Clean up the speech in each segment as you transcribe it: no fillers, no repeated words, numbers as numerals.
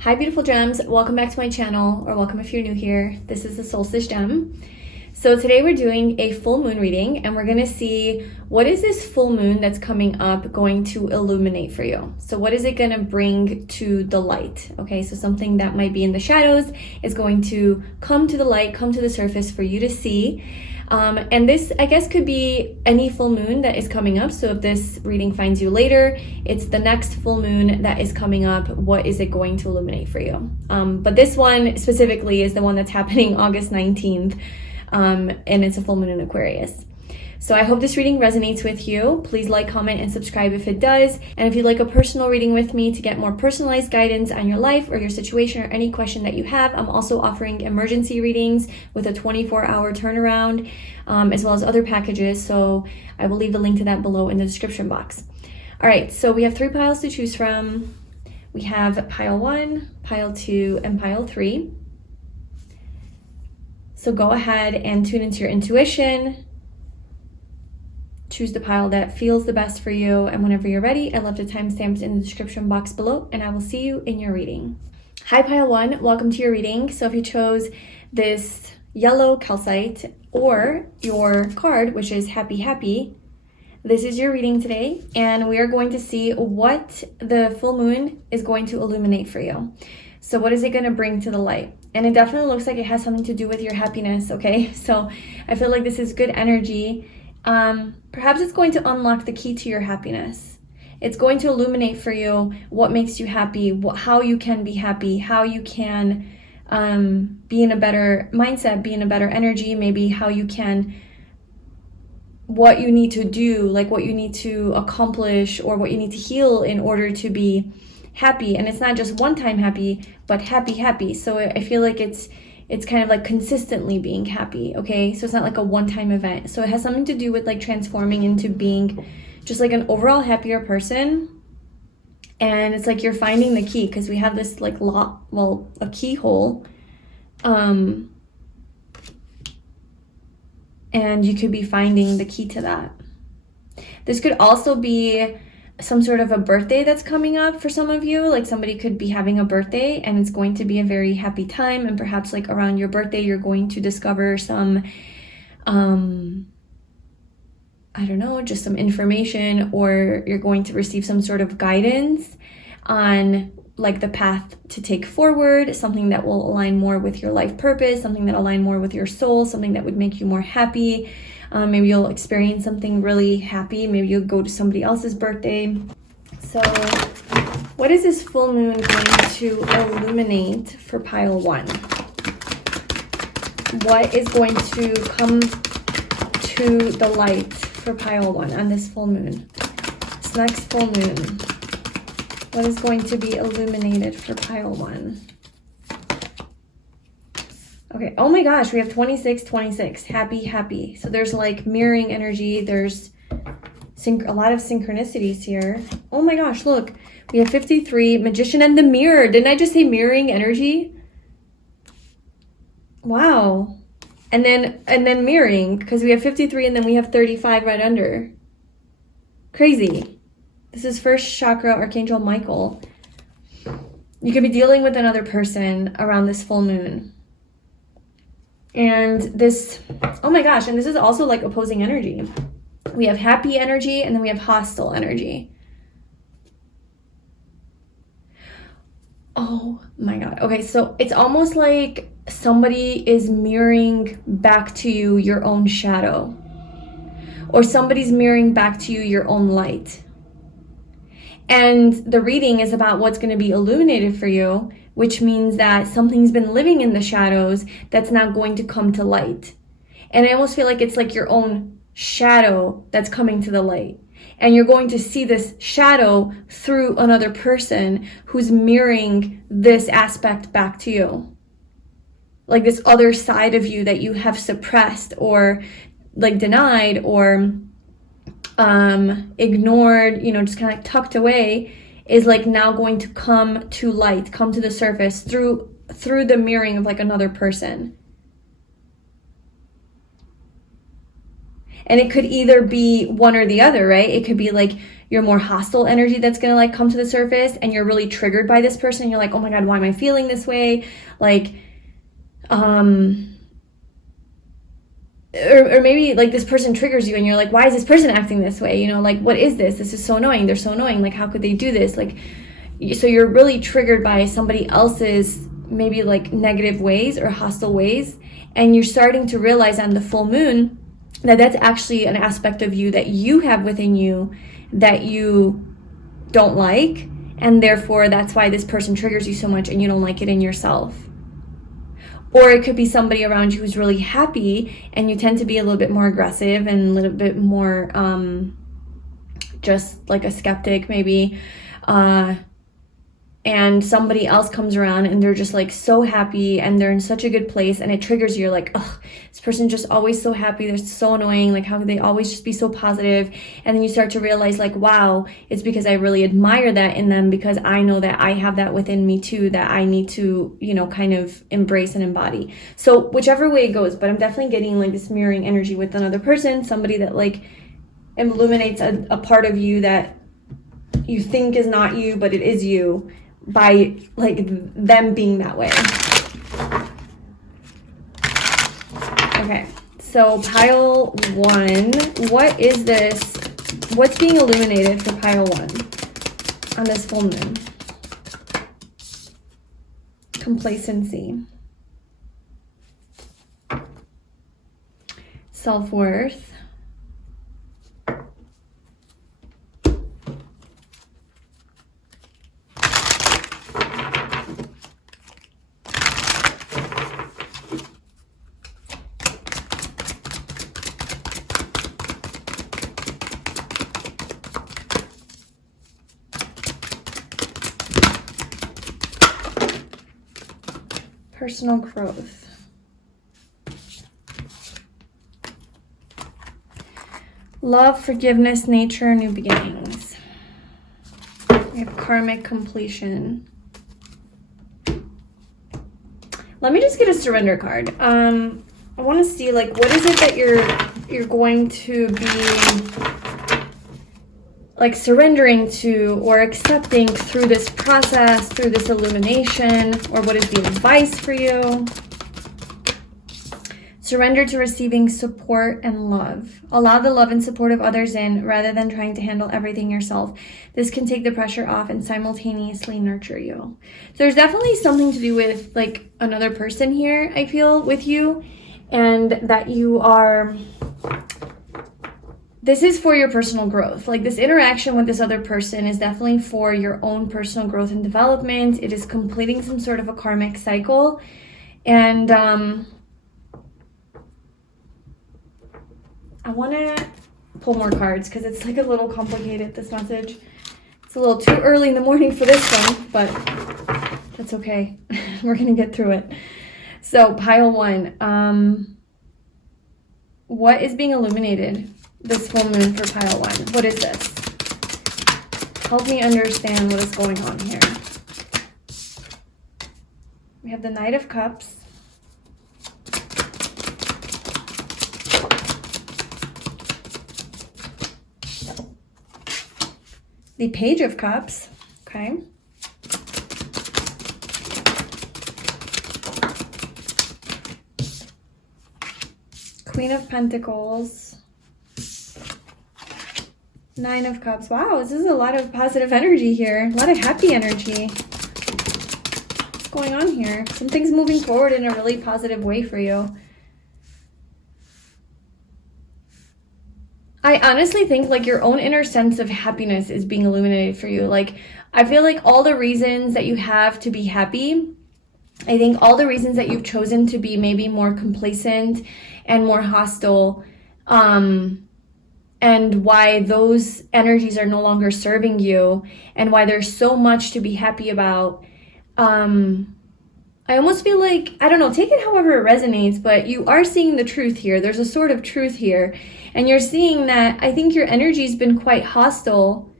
Hi beautiful gems, welcome back to my channel, or welcome if you're new here. This is the Solstice Gem. So today we're doing a full moon reading and we're going to see what is this full moon that's coming up going to illuminate for you. So what is it going to bring to the light? Okay, so something that might be in the shadows is going to come to the light, come to the surface for you to see. And this, I guess, could be any full moon that is coming up. So if this reading finds you later, it's the next full moon that is coming up. What is it going to illuminate for you? But this one specifically is the one that's happening August 19th. And it's a full moon in Aquarius. So I hope this reading resonates with you. Please like, comment, and subscribe if it does. And if you'd like a personal reading with me to get more personalized guidance on your life or your situation or any question that you have, I'm also offering emergency readings with a 24-hour turnaround, as well as other packages. So I will leave the link to that below in the description box. All right, so we have 3 piles to choose from. We have pile 1, pile 2, and pile 3. So go ahead and tune into your intuition. Choose the pile that feels the best for you. And whenever you're ready, I left the timestamps in the description box below, and I will see you in your reading. Hi, pile 1. Welcome to your reading. So if you chose this yellow calcite or your card, which is Happy Happy, this is your reading today. And we are going to see what the full moon is going to illuminate for you. So what is it going to bring to the light? And it definitely looks like it has something to do with your happiness, okay? So I feel like this is good energy. Perhaps it's going to unlock the key to your happiness. It's going to illuminate for you what makes you happy, how you can be happy, how you can be in a better mindset, be in a better energy, maybe how you can, what you need to do, like what you need to accomplish or what you need to heal in order to be happy. And it's not just one time happy, but happy. So I feel like it's kind of like consistently being happy, okay? So it's not like a one-time event. So it has something to do with like transforming into being just like an overall happier person. And it's like you're finding the key, because we have this like a keyhole. And you could be finding the key to that. This could also be some sort of a birthday that's coming up for some of you. Like somebody could be having a birthday and it's going to be a very happy time, and perhaps like around your birthday you're going to discover some I don't know, just some information, or you're going to receive some sort of guidance on like the path to take forward, something that will align more with your life purpose, something that align more with your soul, something that would make you more happy. Maybe you'll experience something really happy. Maybe you'll go to somebody else's birthday. So what is this full moon going to illuminate for pile 1? What is going to come to the light for pile 1 on this full moon? This next full moon. What is going to be illuminated for pile 1? Okay, oh my gosh, we have 26. Happy. So there's like mirroring energy. There's a lot of synchronicities here. Oh my gosh, look. We have 53, Magician and the Mirror. Didn't I just say mirroring energy? Wow. And then mirroring, because we have 53 and then we have 35 right under. Crazy. This is first chakra, Archangel Michael. You could be dealing with another person around this full moon. And this, oh my gosh, and this is also like opposing energy. We have happy energy and then we have hostile energy. Oh my God. Okay, so it's almost like somebody is mirroring back to you your own shadow, or somebody's mirroring back to you your own light. And the reading is about what's going to be illuminated for you, which means that something's been living in the shadows that's now going to come to light. And I almost feel like it's like your own shadow that's coming to the light. And you're going to see this shadow through another person who's mirroring this aspect back to you. Like this other side of you that you have suppressed or like denied or ignored, you know, just kind of tucked away, is like now going to come to light, come to the surface through the mirroring of like another person. And it could either be one or the other, right? It could be like your more hostile energy that's going to like come to the surface, and you're really triggered by this person. You're like, oh my God, why am I feeling this way? Like, or maybe like this person triggers you and you're like, why is this person acting this way? You know, like, what is this? This is so annoying. They're so annoying. Like, how could they do this? Like, so you're really triggered by somebody else's maybe like negative ways or hostile ways. And you're starting to realize on the full moon that that's actually an aspect of you that you have within you that you don't like. And therefore, that's why this person triggers you so much and you don't like it in yourself. Or it could be somebody around you who's really happy and you tend to be a little bit more aggressive and a little bit more just like a skeptic maybe. And somebody else comes around and they're just like so happy and they're in such a good place and it triggers you. You're like, ugh, this person's just always so happy. They're so annoying. Like, how could they always just be so positive? And then you start to realize like, wow, it's because I really admire that in them, because I know that I have that within me too, that I need to, you know, kind of embrace and embody. So whichever way it goes, but I'm definitely getting like this mirroring energy with another person, somebody that like illuminates a part of you that you think is not you, but it is you, by like them being that way. Okay, so pile 1, what is this? What's being illuminated for pile 1 on this full moon? Complacency, self-worth, personal growth, love, forgiveness, nature, new beginnings. We have karmic completion. Let me just get a surrender card. I want to see like what is it that you're going to be like surrendering to or accepting through this process, through this illumination, or what is the advice for you? Surrender to receiving support and love. Allow the love and support of others in rather than trying to handle everything yourself. This can take the pressure off and simultaneously nurture you. So there's definitely something to do with like another person here, I feel, with you, and that you are... This is for your personal growth. Like this interaction with this other person is definitely for your own personal growth and development. It is completing some sort of a karmic cycle. And I want to pull more cards because it's like a little complicated, this message. It's a little too early in the morning for this one, but that's okay. We're going to get through it. So pile 1. What is being illuminated this full moon for pile 1? What is this? Help me understand what is going on here. We have the Knight of Cups. The Page of Cups. Okay. Queen of Pentacles. 9 of Cups. Wow, this is a lot of positive energy here. A lot of happy energy. What's going on here? Something's moving forward in a really positive way for you. I honestly think like your own inner sense of happiness is being illuminated for you. Like, I feel like all the reasons that you have to be happy, I think all the reasons that you've chosen to be maybe more complacent and more hostile, and why those energies are no longer serving you, and why there's so much to be happy about. I almost feel like, I don't know, take it however it resonates, but you are seeing the truth here. There's a sort of truth here. And you're seeing that I think your energy's been quite hostile,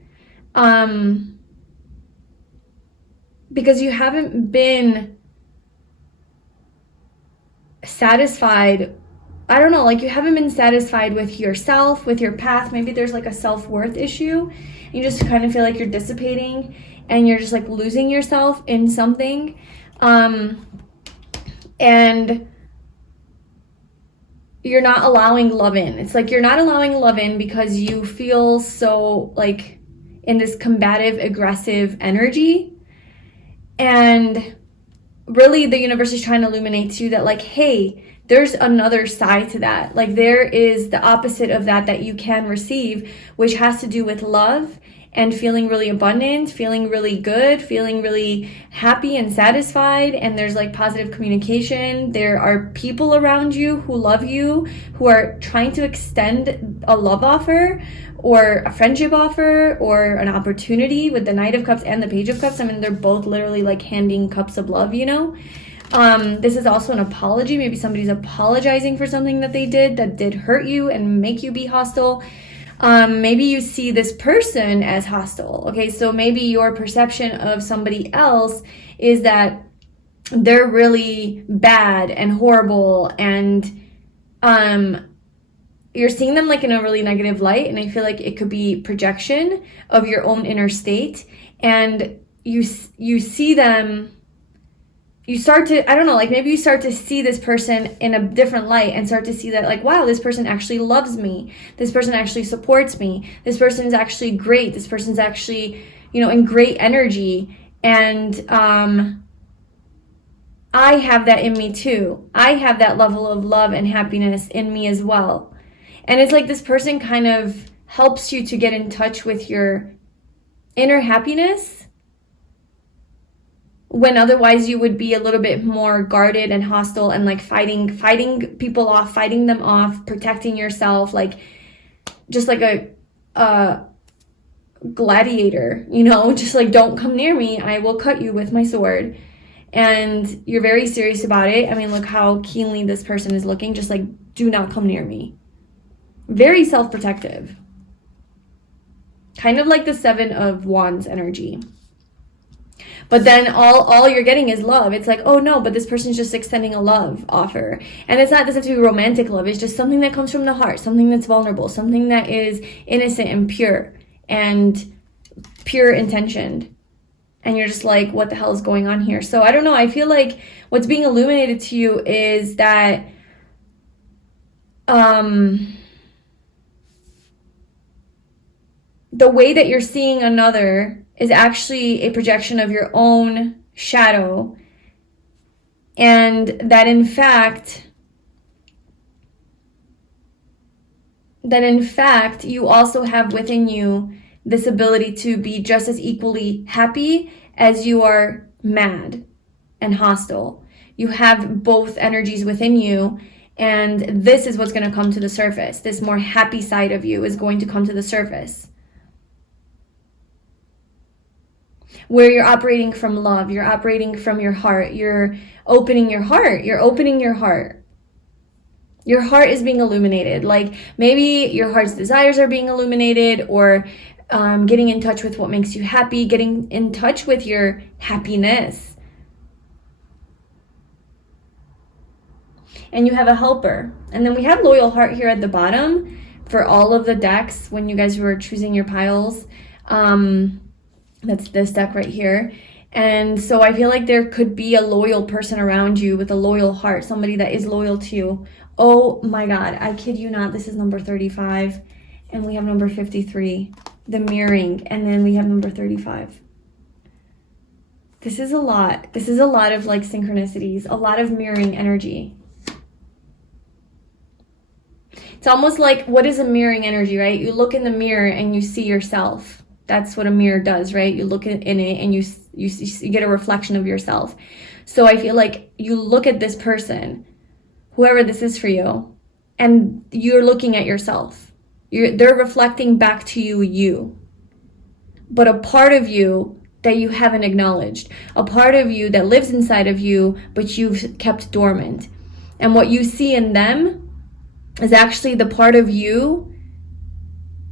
because you haven't been satisfied I don't know, like you haven't been satisfied with yourself, with your path. Maybe there's like a self-worth issue. You just kind of feel like you're dissipating and you're just like losing yourself in something. And you're not allowing love in. It's like you're not allowing love in because you feel so like in this combative, aggressive energy. And really the universe is trying to illuminate to you that like, hey, there's another side to that. Like there is the opposite of that you can receive, which has to do with love and feeling really abundant, feeling really good, feeling really happy and satisfied. And there's like positive communication. There are people around you who love you, who are trying to extend a love offer or a friendship offer or an opportunity with the Knight of Cups and the Page of Cups. I mean, they're both literally like handing cups of love, you know? This is also an apology. Maybe somebody's apologizing for something that they did that did hurt you and make you be hostile. Maybe you see this person as hostile. Okay, so maybe your perception of somebody else is that they're really bad and horrible, and you're seeing them like in a really negative light. And I feel like it could be projection of your own inner state, and you see them. You start to, I don't know, like maybe you start to see this person in a different light and start to see that like, wow, this person actually loves me. This person actually supports me. This person is actually great. This person's actually, you know, in great energy. And I have that in me too. I have that level of love and happiness in me as well. And it's like this person kind of helps you to get in touch with your inner happiness, when otherwise you would be a little bit more guarded and hostile and like fighting people off, fighting them off, protecting yourself, like just like a gladiator, you know, just like, don't come near me, I will cut you with my sword. And you're very serious about it. I mean, look how keenly this person is looking, just like, do not come near me. Very self-protective. Kind of like the Seven of Wands energy. But then all you're getting is love. It's like, oh no, but this person's just extending a love offer. And it's not, doesn't have to be romantic love. It's just something that comes from the heart, something that's vulnerable, something that is innocent and pure intentioned. And you're just like, what the hell is going on here? So I don't know. I feel like what's being illuminated to you is that the way that you're seeing another is actually a projection of your own shadow, and that in fact you also have within you this ability to be just as equally happy as you are mad and hostile. You have both energies within you, and this is what's going to come to the surface. This more happy side of you is going to come to the surface, where you're operating from love, you're operating from your heart, you're opening your heart. Your heart is being illuminated. Like maybe your heart's desires are being illuminated, or getting in touch with what makes you happy, getting in touch with your happiness. And you have a helper. And then we have loyal heart here at the bottom for all of the decks when you guys were choosing your piles. That's this deck right here. And so I feel like there could be a loyal person around you with a loyal heart, somebody that is loyal to you. Oh my God, I kid you not. This is number 35 and we have number 53, the mirroring, and then we have number 35. This is a lot. This is a lot of like synchronicities, a lot of mirroring energy. It's almost like, what is a mirroring energy, right? You look in the mirror and you see yourself. That's what a mirror does, right? You look in it and you get a reflection of yourself. So I feel like you look at this person, whoever this is for you, and you're looking at yourself. They're reflecting back to you. But a part of you that you haven't acknowledged, a part of you that lives inside of you, but you've kept dormant. And what you see in them is actually the part of you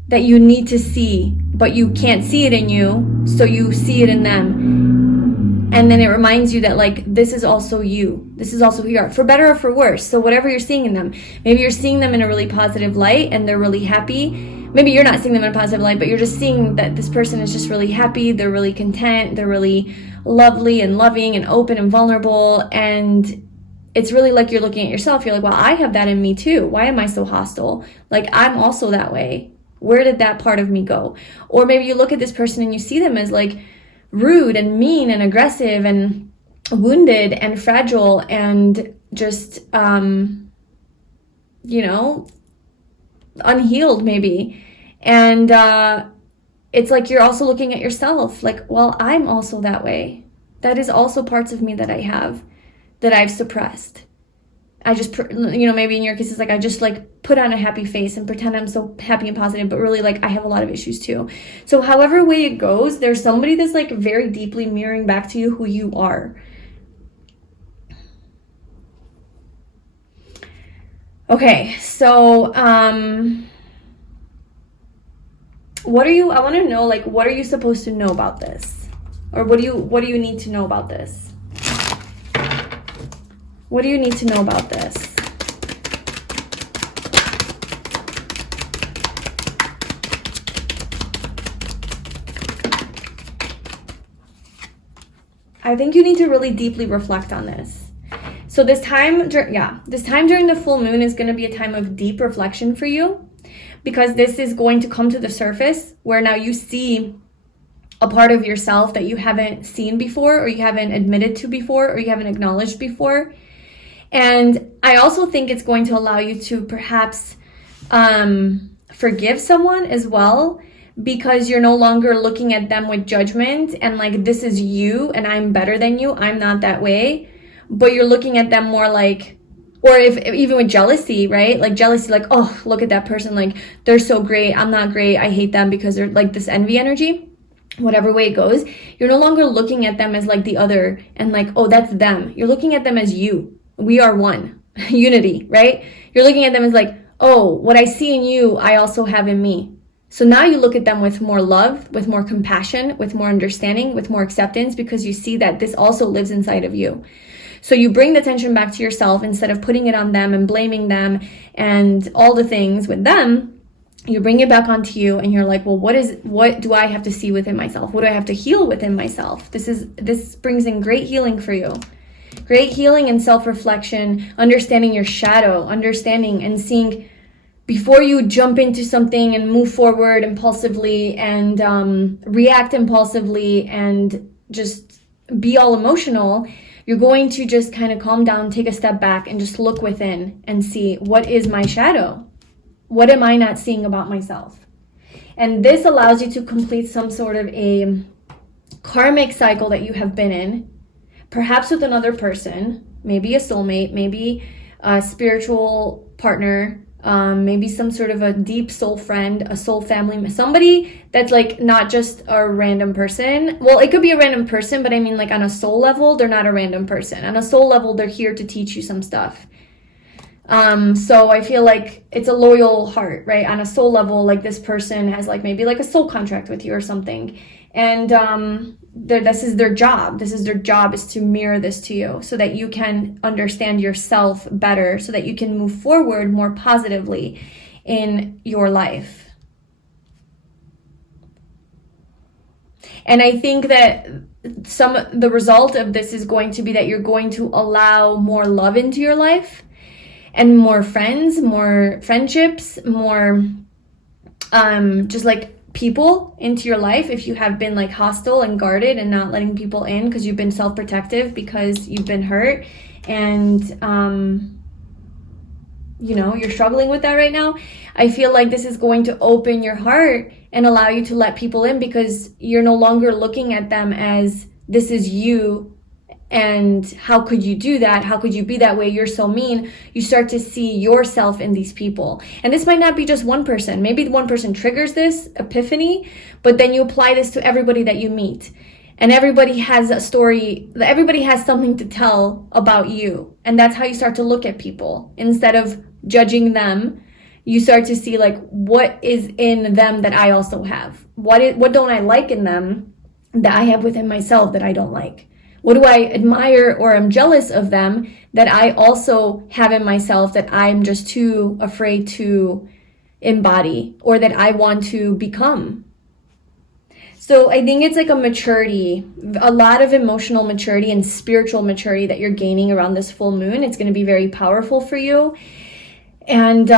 that you need to see, but you can't see it in you, so you see it in them. And then it reminds you that like, this is also you. This is also who you are, for better or for worse. So whatever you're seeing in them, maybe you're seeing them in a really positive light and they're really happy. Maybe you're not seeing them in a positive light, but you're just seeing that this person is just really happy. They're really content. They're really lovely and loving and open and vulnerable. And it's really like you're looking at yourself. You're like, well, I have that in me too. Why am I so hostile? Like, I'm also that way. Where did that part of me go? Or maybe you look at this person and you see them as like rude and mean and aggressive and wounded and fragile and just, unhealed maybe. And it's like you're also looking at yourself like, well, I'm also that way. That is also parts of me that I have, that I've suppressed. I just, maybe in your case, it's like I just like put on a happy face and pretend I'm so happy and positive, but really like I have a lot of issues too. So however way it goes, there's somebody that's like very deeply mirroring back to you who you are. Okay, so I want to know, like, what are you supposed to know about this? Or what do you need to know about this? What do you need to know about this? I think you need to really deeply reflect on this. So this time during the full moon is going to be a time of deep reflection for you, because this is going to come to the surface where now you see a part of yourself that you haven't seen before, or you haven't admitted to before, or you haven't acknowledged before. And I also think it's going to allow you to perhaps forgive someone as well, because you're no longer looking at them with judgment and like, this is you and I'm better than you. I'm not that way. But you're looking at them more like, or if even with jealousy, right? Like jealousy, like, oh, look at that person. Like, they're so great. I'm not great. I hate them, because they're like this envy energy. Whatever way it goes, you're no longer looking at them as like the other and like, oh, that's them. You're looking at them as you. We are one. Unity, right? You're looking at them as like, oh, what I see in you, I also have in me. So now you look at them with more love, with more compassion, with more understanding, with more acceptance, because you see that this also lives inside of you. So you bring the attention back to yourself instead of putting it on them and blaming them and all the things with them. You bring it back onto you and you're like, well, what do I have to see within myself? What do I have to heal within myself? This brings in great healing for you. Great healing and self-reflection, understanding your shadow, understanding and seeing before you jump into something and move forward impulsively and react impulsively and just be all emotional. You're going to just kind of calm down, take a step back and just look within and see, what is my shadow? What am I not seeing about myself? And this allows you to complete some sort of a karmic cycle that you have been in, perhaps with another person, maybe a soulmate, maybe a spiritual partner, maybe some sort of a deep soul friend, a soul family, somebody that's like not just a random person. Well, it could be a random person, but I mean like on a soul level, they're not a random person. On a soul level, they're here to teach you some stuff. So I feel like it's a loyal heart, right? On a soul level, like this person has like maybe like a soul contract with you or something. And this is their job. This is their job, is to mirror this to you so that you can understand yourself better, so that you can move forward more positively in your life. And I think that the result of this is going to be that you're going to allow more love into your life and more friends, more friendships, more just like people into your life. If you have been like hostile and guarded and not letting people in because you've been self-protective because you've been hurt and you're struggling with that right now, I feel like this is going to open your heart and allow you to let people in, because you're no longer looking at them as this is you and how could you do that? How could you be that way? You're so mean. You start to see yourself in these people. And this might not be just one person. Maybe one person triggers this epiphany, but then you apply this to everybody that you meet. And everybody has a story. Everybody has something to tell about you. And that's how you start to look at people. Instead of judging them, you start to see like, what is in them that I also have? What don't I like in them that I have within myself that I don't like? What do I admire or am jealous of them that I also have in myself that I'm just too afraid to embody or that I want to become? So I think it's like a maturity, a lot of emotional maturity and spiritual maturity that you're gaining around this full moon. It's going to be very powerful for you. And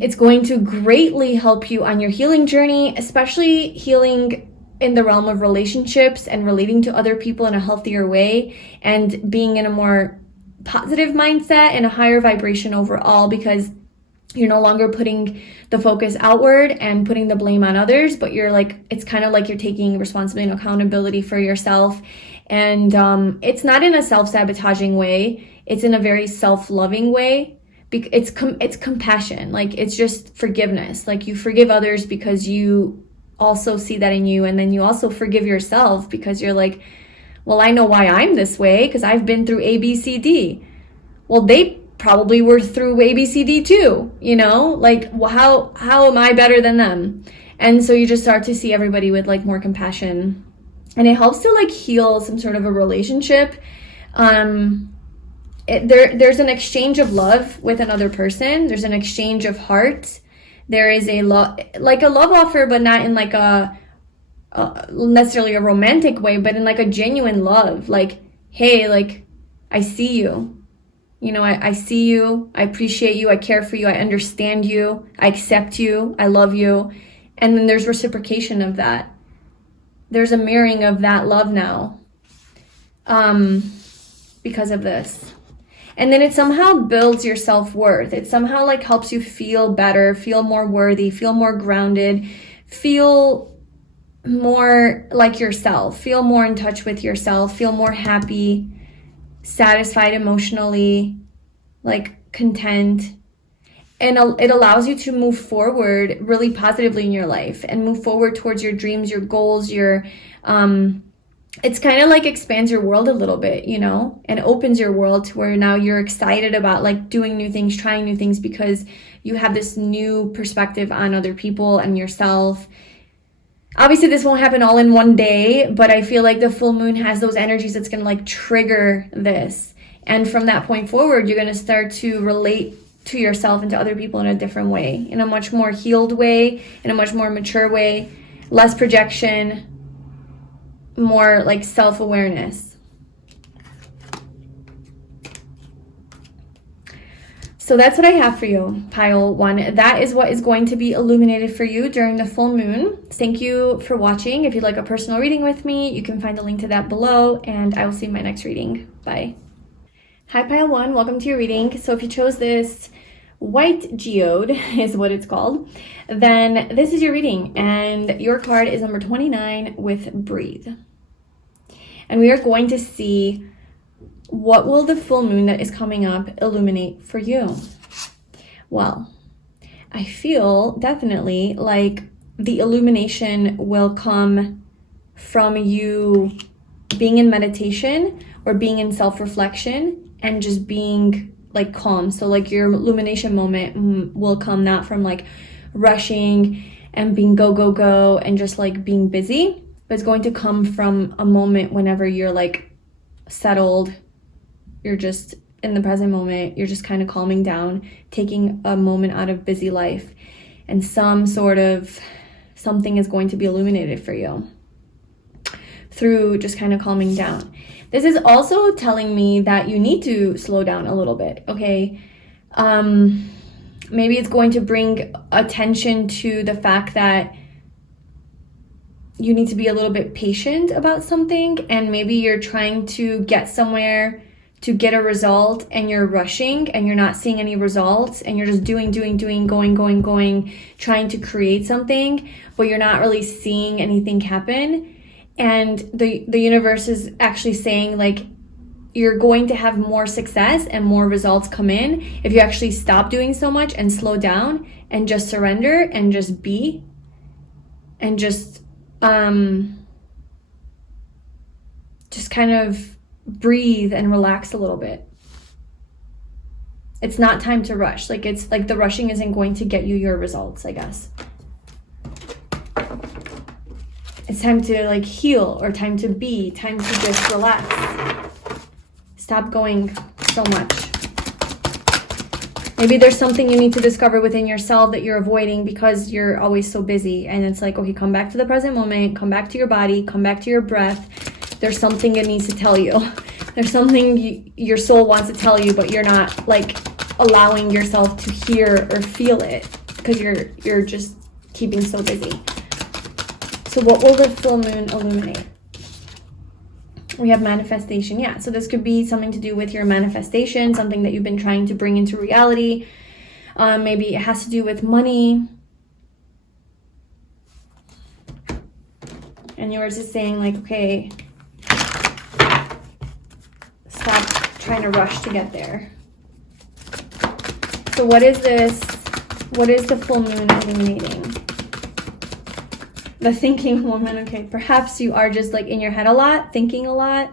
it's going to greatly help you on your healing journey, especially healing in the realm of relationships and relating to other people in a healthier way and being in a more positive mindset and a higher vibration overall, because you're no longer putting the focus outward and putting the blame on others, but you're like, it's kind of like you're taking responsibility and accountability for yourself. And it's not in a self-sabotaging way. It's in a very self-loving way. It's compassion. Like, it's just forgiveness. Like, you forgive others because you also see that in you. And then you also forgive yourself because you're like, well, I know why I'm this way because I've been through A, B, C, D. Well, they probably were through A, B, C, D too, you know? Like, well, how am I better than them? And so you just start to see everybody with like more compassion, and it helps to like heal some sort of a relationship. There's an exchange of love with another person. There's an exchange of heart. There is a love offer, but not in like a necessarily a romantic way, but in like a genuine love. Like, hey, like, I see you. You know, I see you, I appreciate you, I care for you, I understand you, I accept you, I love you. And then there's reciprocation of that. There's a mirroring of that love now because of this. And then it somehow builds your self-worth. It somehow like helps you feel better, feel more worthy, feel more grounded, feel more like yourself, feel more in touch with yourself, feel more happy, satisfied emotionally, like content. And it allows you to move forward really positively in your life and move forward towards your dreams, your goals, your it's kind of like expands your world a little bit, you know, and opens your world to where now you're excited about like doing new things, trying new things, because you have this new perspective on other people and yourself. Obviously, this won't happen all in one day, but I feel like the full moon has those energies that's going to like trigger this. And from that point forward, you're going to start to relate to yourself and to other people in a different way, in a much more healed way, in a much more mature way, less projection, more like self-awareness. So that's what I have for you, pile one. That is what is going to be illuminated for you during the full moon. Thank you for watching. If you'd like a personal reading with me, you can find the link to that below, and I will see you in my next reading. Bye. Hi, pile one. Welcome to your reading. So if you chose this white geode, is what it's called, then this is your reading, and your card is number 29 with Breathe. And we are going to see, what will the full moon that is coming up illuminate for you? Well, I feel definitely like the illumination will come from you being in meditation or being in self-reflection and just being like calm. So like your illumination moment will come not from like rushing and being go and just like being busy, but it's going to come from a moment whenever you're like settled. You're just in the present moment. You're just kind of calming down, taking a moment out of busy life, and some sort of something is going to be illuminated for you through just kind of calming down. This is also telling me that you need to slow down a little bit, okay? Maybe it's going to bring attention to the fact that you need to be a little bit patient about something, and maybe you're trying to get somewhere to get a result and you're rushing and you're not seeing any results and you're just doing, going, trying to create something, but you're not really seeing anything happen. And the universe is actually saying like, you're going to have more success and more results come in if you actually stop doing so much and slow down and just surrender and just be and just kind of breathe and relax a little bit. It's not time to rush. Like, it's like the rushing isn't going to get you your results, I guess. It's time to like heal, or time to be, time to just relax. Stop going so much. Maybe there's something you need to discover within yourself that you're avoiding because you're always so busy. And it's like, okay, come back to the present moment, come back to your body, come back to your breath. There's something it needs to tell you. There's something your soul wants to tell you, but you're not like allowing yourself to hear or feel it because you're just keeping so busy. So what will the full moon illuminate? We have manifestation. Yeah, so this could be something to do with your manifestation, something that you've been trying to bring into reality. Maybe it has to do with money. And yours is saying like, okay, stop trying to rush to get there. So what is this? What is the full moon illuminating? The thinking woman. Okay, perhaps you are just like in your head a lot, thinking a lot.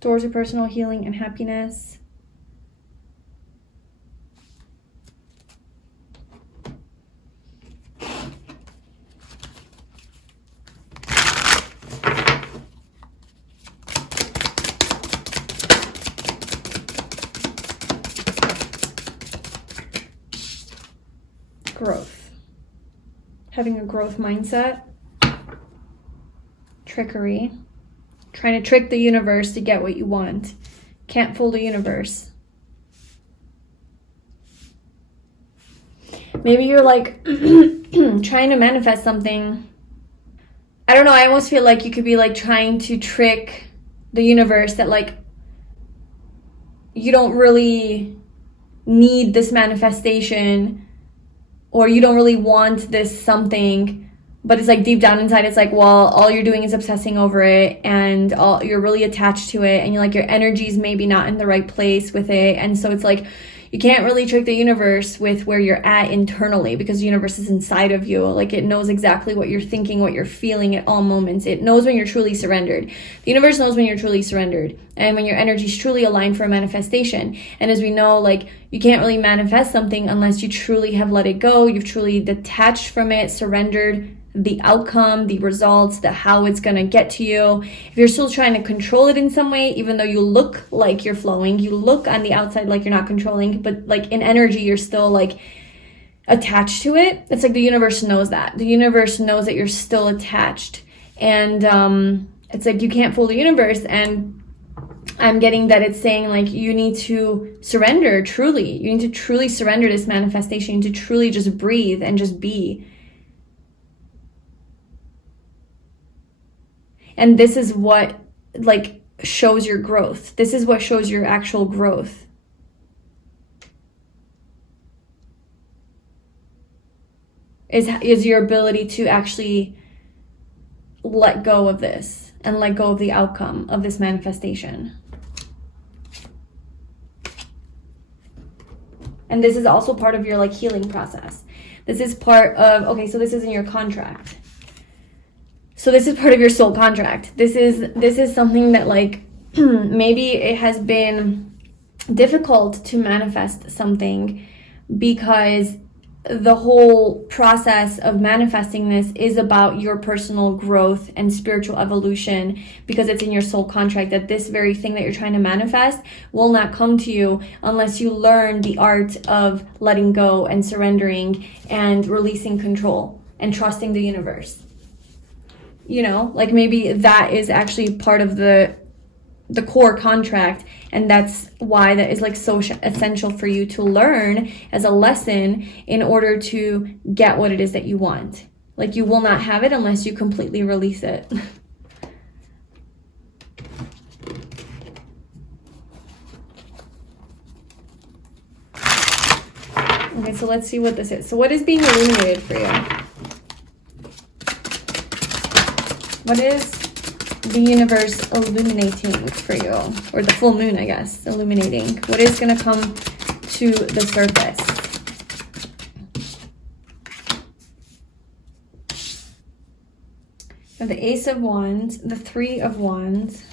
Towards your personal healing and happiness. Growth. Having a growth mindset. Trickery. Trying to trick the universe to get what you want. Can't fool the universe. Maybe you're like trying to manifest something. I don't know, I almost feel like you could be like trying to trick the universe that like you don't really need this manifestation, or you don't really want this something, but it's like deep down inside, it's like, well, all you're doing is obsessing over it and you're really attached to it, and you're like, your energy's maybe not in the right place with it. And so it's like, you can't really trick the universe with where you're at internally, because the universe is inside of you. Like, it knows exactly what you're thinking, what you're feeling at all moments. It knows when you're truly surrendered. The universe knows when you're truly surrendered and when your energy is truly aligned for a manifestation. And as we know, like, you can't really manifest something unless you truly have let it go. You've truly detached from it, surrendered the outcome, the results, the how it's going to get to you. If you're still trying to control it in some way, even though you look like you're flowing, you look on the outside like you're not controlling, but like in energy, you're still like attached to it. It's like the universe knows that. The universe knows that you're still attached. And it's like you can't fool the universe. And I'm getting that it's saying like you need to surrender truly. You need to truly surrender this manifestation, to truly just breathe and just be. And this is what like shows your growth. This is what shows your actual growth. Is your ability to actually let go of this and let go of the outcome of this manifestation. And this is also part of your like healing process. This is part of, okay, so this is in your contract. So this is part of your soul contract. This is something that like maybe it has been difficult to manifest something because the whole process of manifesting this is about your personal growth and spiritual evolution, because it's in your soul contract that this very thing that you're trying to manifest will not come to you unless you learn the art of letting go and surrendering and releasing control and trusting the universe. You know, like maybe that is actually part of the core contract, and that's why that is like so essential for you to learn as a lesson in order to get what it is that you want. Like, you will not have it unless you completely release it. Okay, so let's see what this is. So what is being illuminated for you? What is the universe illuminating for you? Or the full moon, I guess, illuminating. What is going to come to the surface? So the Ace of Wands, the Three of Wands,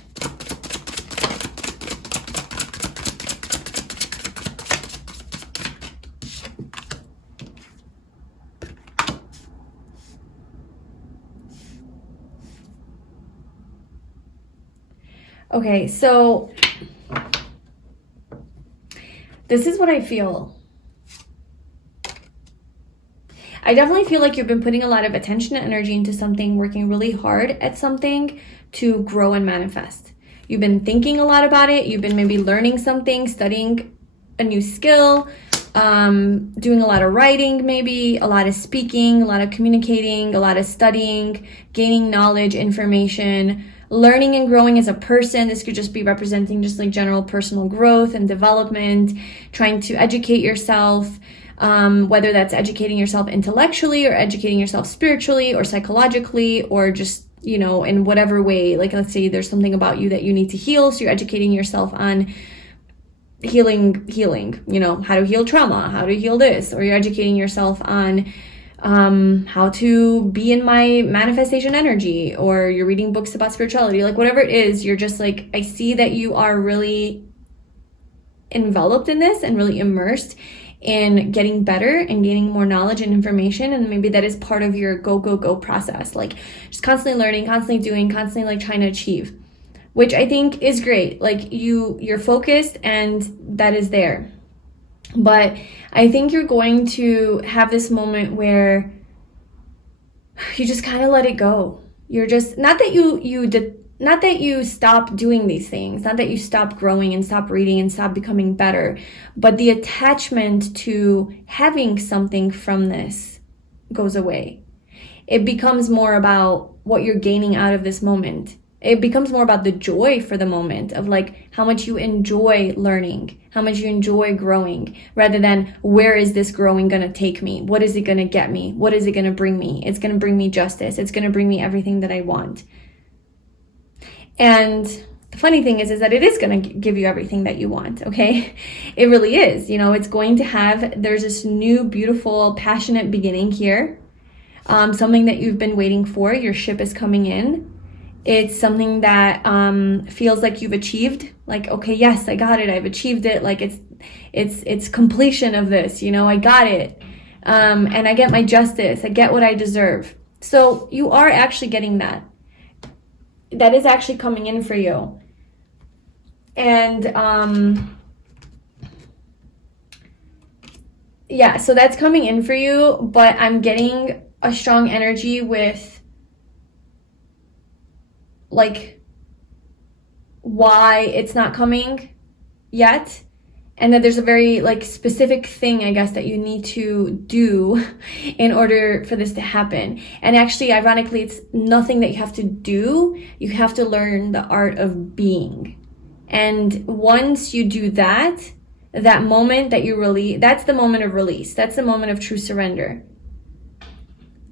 Okay, so this is what I feel. I definitely feel like you've been putting a lot of attention and energy into something, working really hard at something to grow and manifest. You've been thinking a lot about it. You've been maybe learning something, studying a new skill, doing a lot of writing, maybe a lot of speaking, a lot of communicating, a lot of studying, gaining knowledge, information, learning and growing as a person. This could just be representing just like general personal growth and development, trying to educate yourself, whether that's educating yourself intellectually or educating yourself spiritually or psychologically, or just, you know, in whatever way. Like, let's say there's something about you that you need to heal, so you're educating yourself on healing, you know, how to heal trauma, how to heal this, or you're educating yourself on how to be in my manifestation energy, or you're reading books about spirituality, like whatever it is. You're just like, I see that you are really enveloped in this and really immersed in getting better and gaining more knowledge and information. And maybe that is part of your go process, like just constantly learning, constantly doing, constantly like trying to achieve, which I think is great. Like you're focused and that is there. But I think you're going to have this moment where you just kind of let it go. You're just, not that you stop doing these things, not that you stop growing and stop reading and stop becoming better, but the attachment to having something from this goes away. It becomes more about what you're gaining out of this moment. It becomes more about the joy for the moment of like how much you enjoy learning, how much you enjoy growing, rather than where is this growing going to take me? What is it going to get me? What is it going to bring me? It's going to bring me justice. It's going to bring me everything that I want. And the funny thing is that it is going to give you everything that you want, okay? It really is. You know, it's going to have, there's this new, beautiful, passionate beginning here. Something that you've been waiting for. Your ship is coming in. It's something that feels like you've achieved. Like, okay, yes, I got it. I've achieved it. Like it's completion of this. You know, I got it. And I get my justice. I get what I deserve. So you are actually getting that. That is actually coming in for you. And yeah, so that's coming in for you, but I'm getting a strong energy with like why it's not coming yet, and that there's a very like specific thing, I guess, that you need to do in order for this to happen. And actually, ironically, it's nothing that you have to do. You have to learn the art of being. And once you do that, that moment that you release, that's the moment of release. That's the moment of true surrender.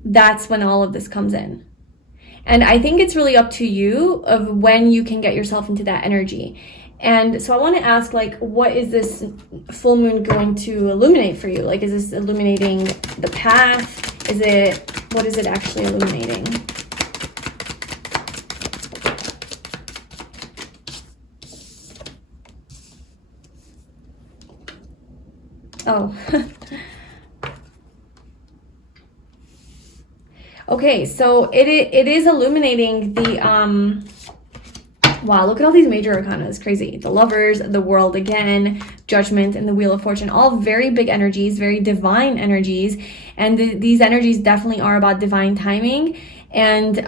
That's when all of this comes in. And I think it's really up to you of when you can get yourself into that energy. And so I want to ask, like, what is this full moon going to illuminate for you? Like, is this illuminating the path? What is it actually illuminating? Oh. Okay, so it is illuminating the, wow, look at all these major arcana. It's crazy. The Lovers, the World again, Judgment, and the Wheel of Fortune. All very big energies, very divine energies. And these energies definitely are about divine timing. And,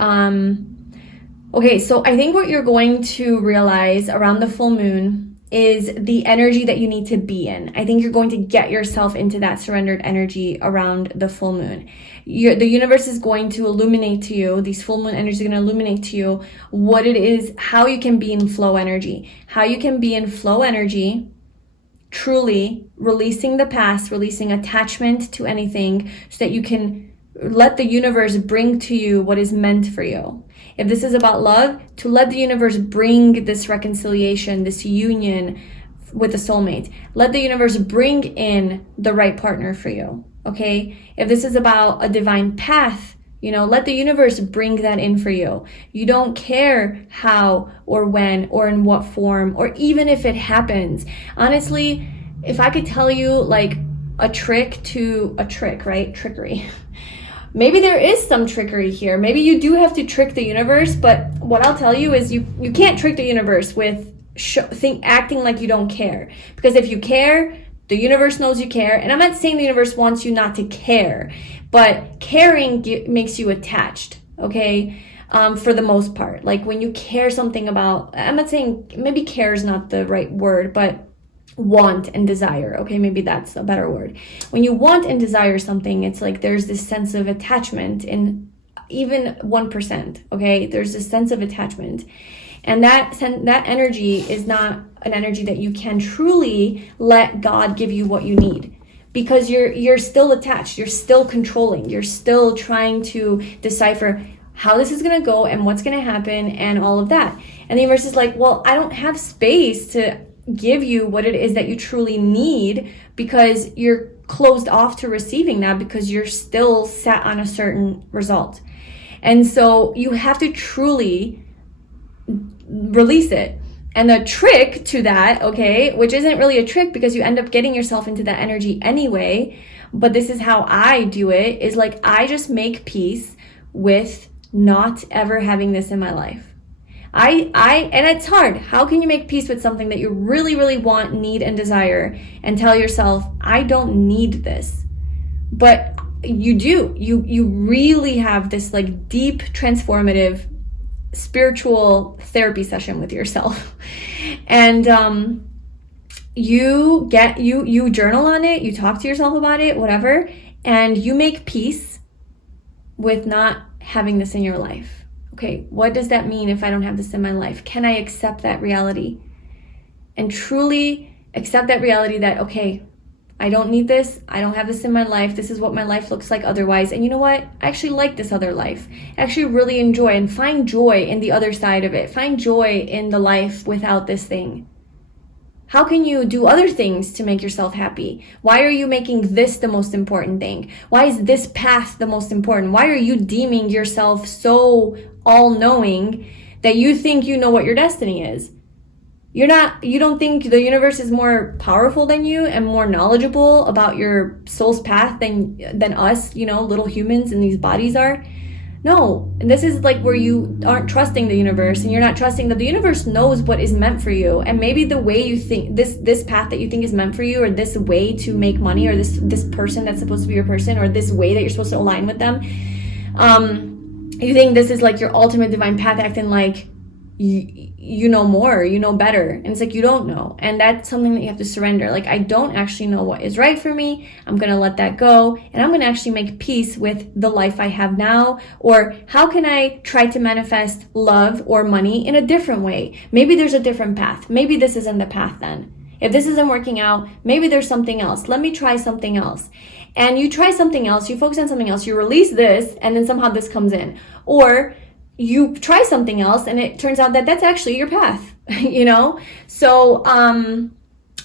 okay, so I think what you're going to realize around the full moon is the energy that you need to be in. I think you're going to get yourself into that surrendered energy around the full moon. The universe is going to illuminate to you, these full moon energies are going to illuminate to you what it is, how you can be in flow energy, how you can be in flow energy, truly releasing the past, releasing attachment to anything, so that you can let the universe bring to you what is meant for you. If this is about love, to let the universe bring this reconciliation, this union with the soulmate. Let the universe bring in the right partner for you, okay? If this is about a divine path, you know, let the universe bring that in for you. You don't care how or when or in what form, or even if it happens. Honestly, if I could tell you like a trick, right? Trickery. maybe there is some trickery here. Maybe you do have to trick the universe, but what I'll tell you is you can't trick the universe with acting like you don't care. Because if you care, the universe knows you care. And I'm not saying the universe wants you not to care, but caring makes you attached, okay? For the most part. Like when you care something about, I'm not saying, maybe care is not the right word, but want and desire, okay? Maybe that's a better word. When you want and desire something, it's like there's this sense of attachment in even 1%, okay? There's this sense of attachment. And that energy is not an energy that you can truly let God give you what you need. Because you're still attached, you're still controlling, you're still trying to decipher how this is going to go and what's going to happen and all of that. And the universe is like, well, I don't have space to give you what it is that you truly need because you're closed off to receiving that because you're still set on a certain result. And so you have to truly release it. And the trick to that, okay, which isn't really a trick because you end up getting yourself into that energy anyway, but this is how I do it, is like I just make peace with not ever having this in my life. And it's hard. How can you make peace with something that you really, really want, need, and desire and tell yourself, I don't need this? But you do. You really have this like deep, transformative, spiritual therapy session with yourself. And you journal on it, you talk to yourself about it, whatever, and you make peace with not having this in your life. Okay, what does that mean if I don't have this in my life? Can I accept that reality? And truly accept that reality that, okay, I don't need this. I don't have this in my life. This is what my life looks like otherwise. And you know what? I actually like this other life. I actually really enjoy and find joy in the other side of it. Find joy in the life without this thing. How can you do other things to make yourself happy? Why are you making this the most important thing? Why is this path the most important? Why are you deeming yourself so all-knowing that you think you know what your destiny is? You don't think the universe is more powerful than you and more knowledgeable about your soul's path than us, little humans in these bodies are? No, and this is like where you aren't trusting the universe and you're not trusting that the universe knows what is meant for you. And maybe the way you think, this path that you think is meant for you, or this way to make money, or this person that's supposed to be your person, or this way that you're supposed to align with them, you think this is like your ultimate divine path, acting like you know more, you know better. And it's like, you don't know. And that's something that you have to surrender. Like, I don't actually know what is right for me. I'm going to let that go. And I'm going to actually make peace with the life I have now. Or how can I try to manifest love or money in a different way? Maybe there's a different path. Maybe this isn't the path then. If this isn't working out, maybe there's something else. Let me try something else. And you try something else, you focus on something else, you release this, and then somehow this comes in. Or you try something else and it turns out that that's actually your path, So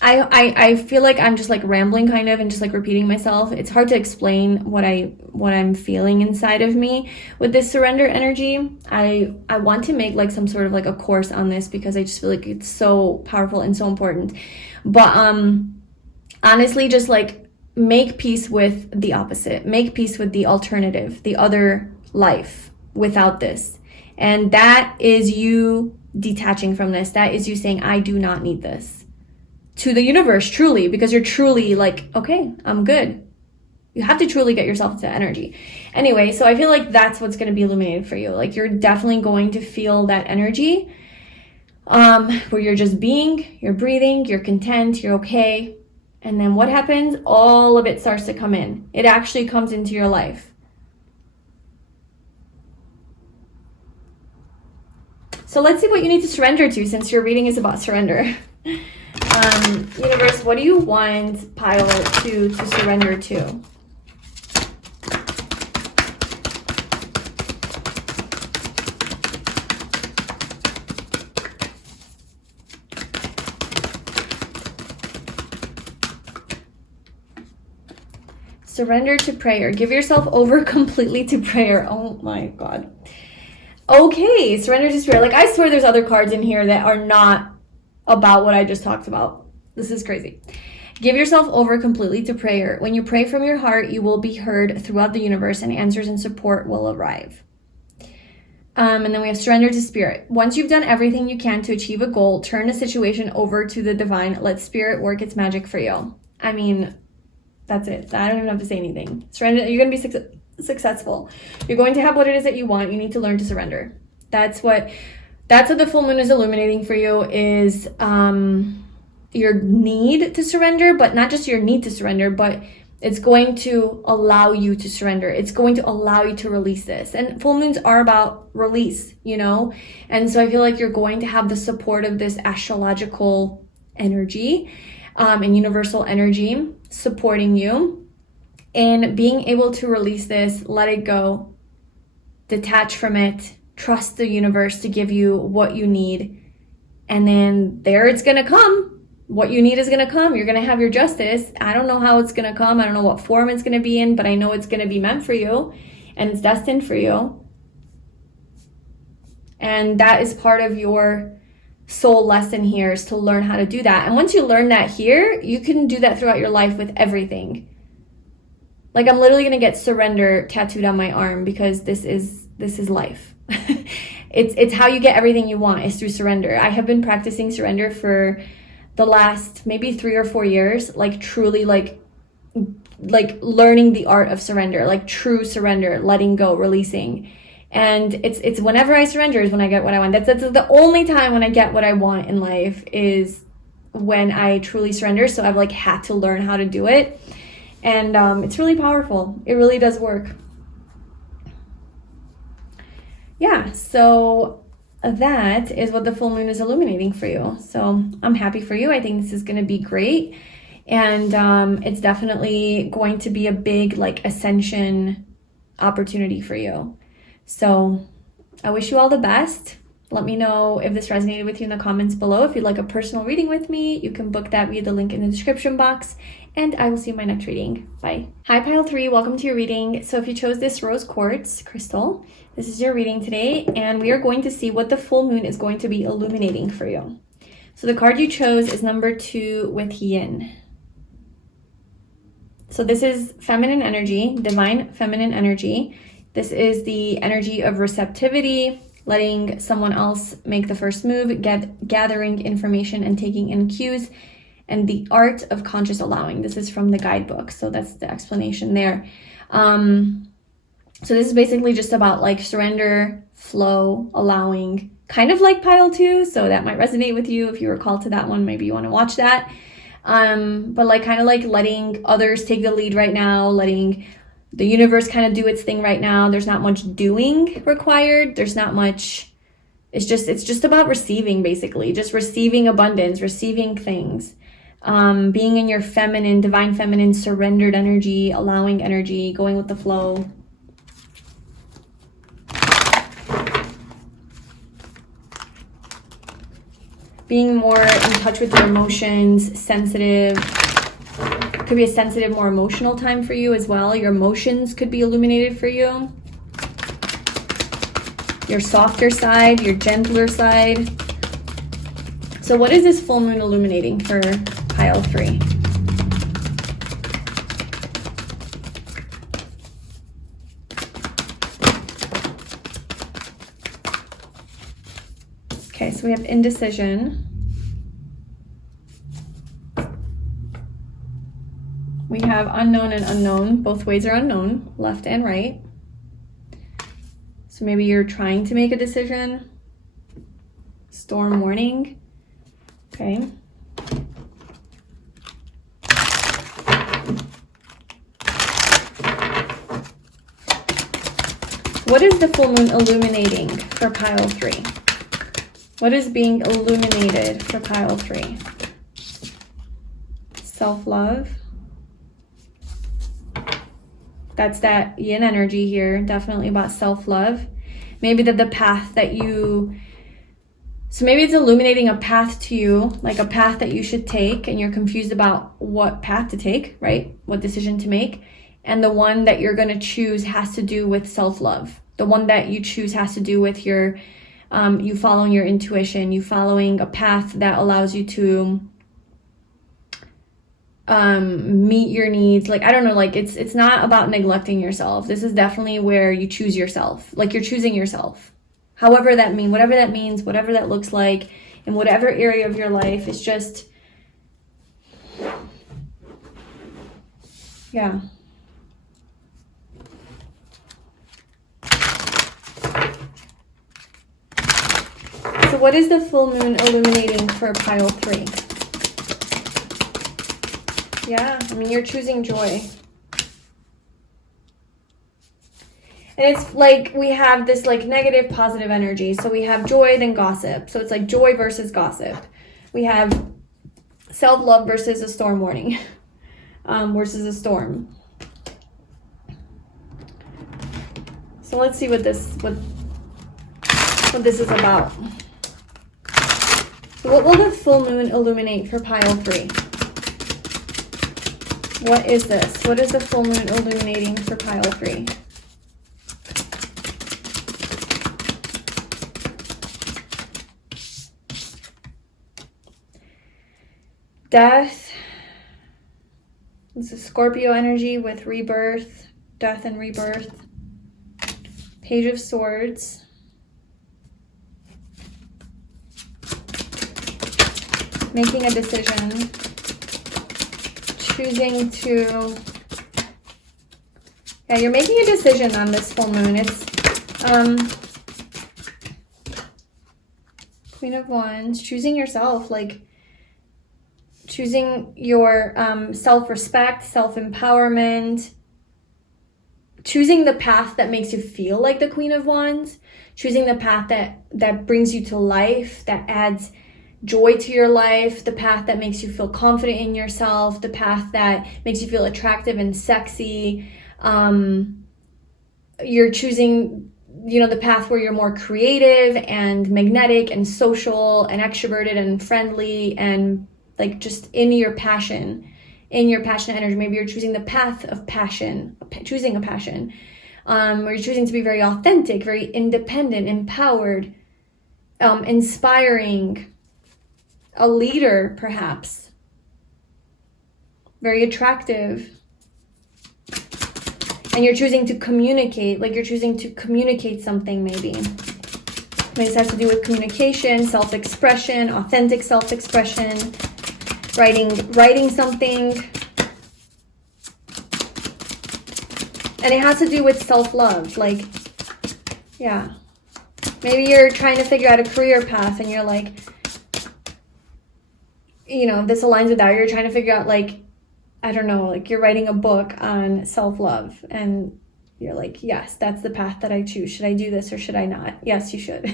I feel like I'm just like rambling kind of and just like repeating myself. It's hard to explain what I'm feeling inside of me with this surrender energy. I want to make like some sort of like a course on this because I just feel like it's so powerful and so important. But honestly, just like make peace with the opposite. Make peace with the alternative, the other life without this. And that is you detaching from this. That is you saying, I do not need this. To the universe, truly, because you're truly like, okay, I'm good. You have to truly get yourself into that energy. Anyway, so I feel like that's what's going to be illuminated for you. Like, you're definitely going to feel that energy where you're just being, you're breathing, you're content, you're okay. And then what happens? All of it starts to come in. It actually comes into your life. So let's see what you need to surrender to, since your reading is about surrender. Universe, what do you want pile to surrender to? Surrender to prayer. Give yourself over completely to prayer. Oh my God. Okay, surrender to prayer. Like, I swear there's other cards in here that are not about what I just talked about. This is crazy. Give yourself over completely to prayer. When you pray from your heart, you will be heard throughout the universe and answers and support will arrive. And then we have surrender to spirit. Once you've done everything you can to achieve a goal, turn the situation over to the divine. Let spirit work its magic for you. I mean, that's it. I don't even have to say anything. Surrender. You're going to be successful. You're going to have what it is that you want. You need to learn to surrender. That's what the full moon is illuminating for you, is your need to surrender, but not just your need to surrender, but it's going to allow you to surrender. It's going to allow you to release this. And full moons are about release, you know? And so I feel like you're going to have the support of this astrological energy and universal energy supporting you in being able to release this, let it go, detach from it, trust the universe to give you what you need. And then there it's going to come. What you need is going to come. You're going to have your justice. I don't know how it's going to come. I don't know what form it's going to be in, but I know it's going to be meant for you and it's destined for you. And that is part of your soul lesson here, is to learn how to do that. And once you learn that here, you can do that throughout your life with everything. Like, I'm literally going to get surrender tattooed on my arm, because this is life. It's how you get everything you want, is through surrender. I have been practicing surrender for the last maybe 3 or 4 years, like truly like learning the art of surrender, like true surrender, letting go, releasing. And it's whenever I surrender is when I get what I want. That's the only time when I get what I want in life, is when I truly surrender. So I've like had to learn how to do it. And it's really powerful. It really does work. Yeah, so that is what the full moon is illuminating for you. So I'm happy for you. I think this is going to be great. And it's definitely going to be a big like ascension opportunity for you. So I wish you all the best. Let me know if this resonated with you in the comments below. If you'd like a personal reading with me, you can book that via the link in the description box. And I will see you in my next reading. Bye. Hi, Pile 3. Welcome to your reading. So if you chose this rose quartz crystal, this is your reading today. And we are going to see what the full moon is going to be illuminating for you. So the card you chose is number 2 with yin. So this is feminine energy, divine feminine energy. This is the energy of receptivity, letting someone else make the first move, gathering information and taking in cues, and the art of conscious allowing. This is from the guidebook, so that's the explanation there. So this is basically just about like surrender, flow, allowing, kind of like pile 2, so that might resonate with you. If you were called to that one, maybe you want to watch that. But like kind of like letting others take the lead right now, letting the universe kind of do its thing right now. There's not much doing required. There's not much, it's just about receiving, basically, just receiving abundance, receiving things. Being in your feminine, divine feminine, surrendered energy, allowing energy, going with the flow. Being more in touch with your emotions, sensitive. Could be a sensitive, more emotional time for you as well. Your emotions could be illuminated for you. Your softer side, your gentler side. So what is this full moon illuminating for pile 3? Okay, so we have indecision. We have unknown and unknown. Both ways are unknown, left and right. So maybe you're trying to make a decision. Storm warning. Okay. What is the full moon illuminating for pile 3? What is being illuminated for pile 3? Self-love. That's that yin energy here, definitely about self-love. Maybe the path that you, so maybe it's illuminating a path to you, like a path that you should take, and you're confused about what path to take, right? What decision to make. And the one that you're going to choose has to do with self-love. The one that you choose has to do with your, you following your intuition, you following a path that allows you to meet your needs. Like, I don't know, like it's not about neglecting yourself. This is definitely where you choose yourself. Like, you're choosing yourself. However that means, whatever that means, whatever that looks like, in whatever area of your life. It's just, yeah. So what is the full moon illuminating for pile 3? Yeah, I mean, you're choosing joy. And it's like we have this like negative, positive energy. So we have joy, then gossip. So it's like joy versus gossip. We have self-love versus a storm warning. Versus a storm. So let's see what this is about. So what will the full moon illuminate for pile 3? What is this? What is the full moon illuminating for pile 3? Death. This is Scorpio energy with rebirth, death and rebirth. Page of Swords. Making a decision. Choosing to... Yeah, you're making a decision on this full moon. It's Queen of Wands. Choosing yourself, like choosing your self-respect, self-empowerment, choosing the path that makes you feel like the Queen of Wands, choosing the path that brings you to life, that adds joy to your life, the path that makes you feel confident in yourself, the path that makes you feel attractive and sexy. You're choosing, you know, the path where you're more creative and magnetic and social and extroverted and friendly and like just in your passion, in your passionate energy. Maybe you're choosing the path of passion, choosing a passion. Or you're choosing to be very authentic, very independent, empowered, inspiring, a leader perhaps, very attractive. And you're choosing to communicate, like you're choosing to communicate something maybe. Maybe this has to do with communication, self-expression, authentic self-expression, writing something. And it has to do with self-love, like, yeah. Maybe you're trying to figure out a career path and you're like, you know, this aligns with that. You're trying to figure out, like, I don't know, like you're writing a book on self-love and you're like, yes, that's the path that I choose. Should I do this or should I not? Yes, you should.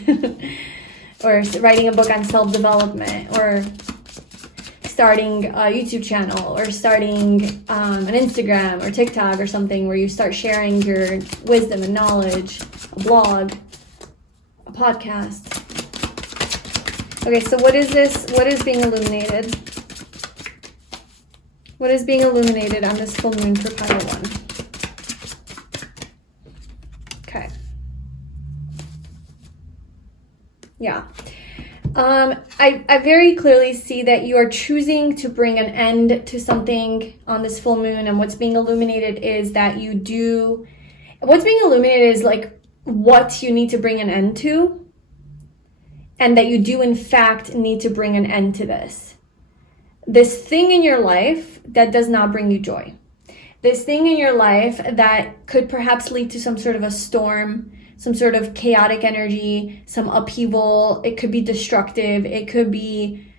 Or writing a book on self-development, or starting a YouTube channel, or starting an Instagram or TikTok or something where you start sharing your wisdom and knowledge, a blog, a podcast. Okay, so what is this? What is being illuminated? What is being illuminated on this full moon for pile 1? Okay. Yeah. I very clearly see that you are choosing to bring an end to something on this full moon, and what's being illuminated is that what's being illuminated is like what you need to bring an end to, and that you do in fact need to bring an end to this thing in your life that does not bring you joy. This thing in your life that could perhaps lead to some sort of a storm, some sort of chaotic energy, some upheaval. It could be destructive. It could be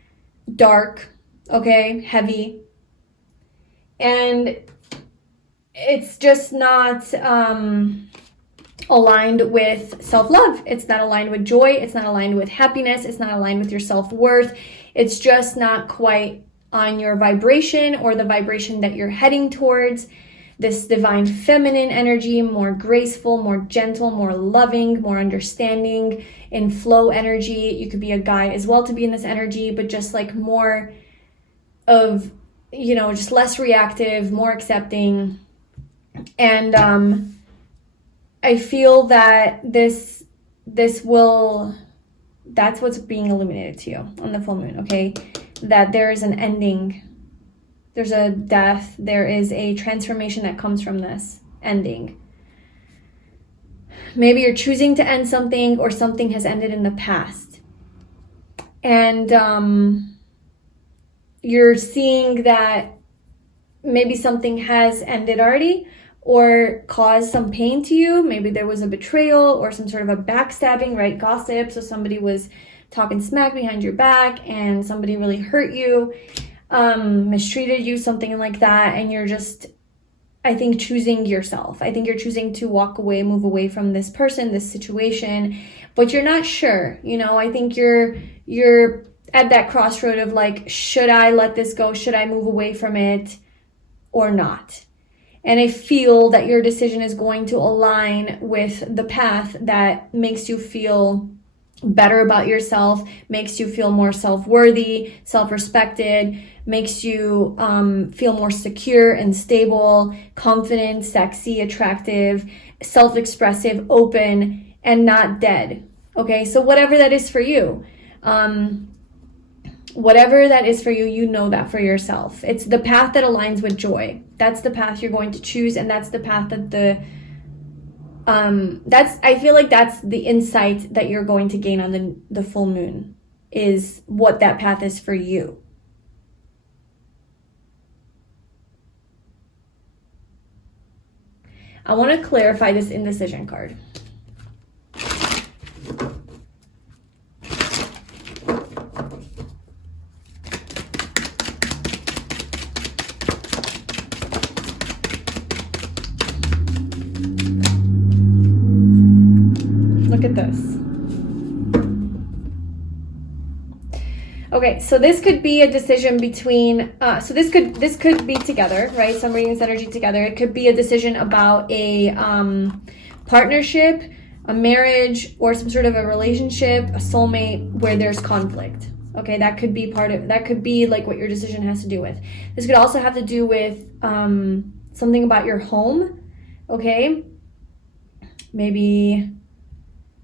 dark, okay, heavy. And it's just not aligned with self-love. It's not aligned with joy. It's not aligned with happiness. It's not aligned with your self-worth. It's just not quite on your vibration or the vibration that you're heading towards. This divine feminine energy, more graceful, more gentle, more loving, more understanding, in flow energy. You could be a guy as well to be in this energy, but just like more of, you know, just less reactive, more accepting. And I feel that that's what's being illuminated to you on the full moon, okay? That there is an ending There's a death. There is a transformation that comes from this ending. Maybe you're choosing to end something, or something has ended in the past. And you're seeing that maybe something has ended already or caused some pain to you. Maybe there was a betrayal or some sort of a backstabbing, right? Gossip. So somebody was talking smack behind your back and somebody really hurt you, mistreated you, something like that. And you're just, I think, choosing yourself. I think you're choosing to walk away, move away from this person, this situation, but you're not sure. You know, I think you're at that crossroad of like, should I let this go? Should I move away from it or not? And I feel that your decision is going to align with the path that makes you feel better about yourself, makes you feel more self-worthy, self-respected, makes you feel more secure and stable, confident, sexy, attractive, self-expressive, open, and not dead. Okay, so whatever that is for you, whatever that is for you, you know that for yourself. It's the path that aligns with joy. That's the path you're going to choose, and that's the path that I feel like that's the insight that you're going to gain on the full moon, is what that path is for you. I want to clarify this indecision card. Look at this. Okay, so this could be a decision between, so this could be together, right? So I'm reading this energy together. It could be a decision about a partnership, a marriage, or some sort of a relationship, a soulmate where there's conflict. Okay, that could be that could be like what your decision has to do with. This could also have to do with something about your home, okay? Maybe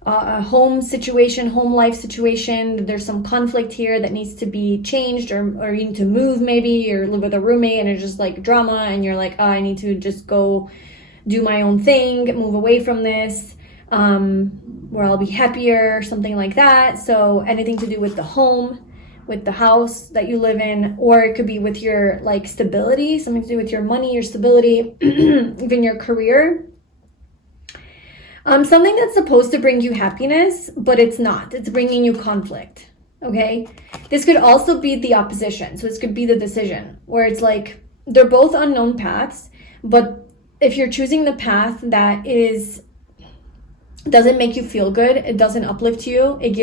a home situation, home life situation. There's some conflict here that needs to be changed, or you need to move maybe, or live with a roommate and it's just like drama and you're like, oh, I need to just go do my own thing, move away from this, where I'll be happier, something like that. So anything to do with the home, with the house that you live in, or it could be with your like stability, something to do with your money, your stability, even your career. Something that's supposed to bring you happiness, but it's not. It's bringing you conflict, okay? This could also be the opposition. So this could be the decision, where it's like they're both unknown paths, but if you're choosing the path that doesn't make you feel good, it doesn't uplift you, it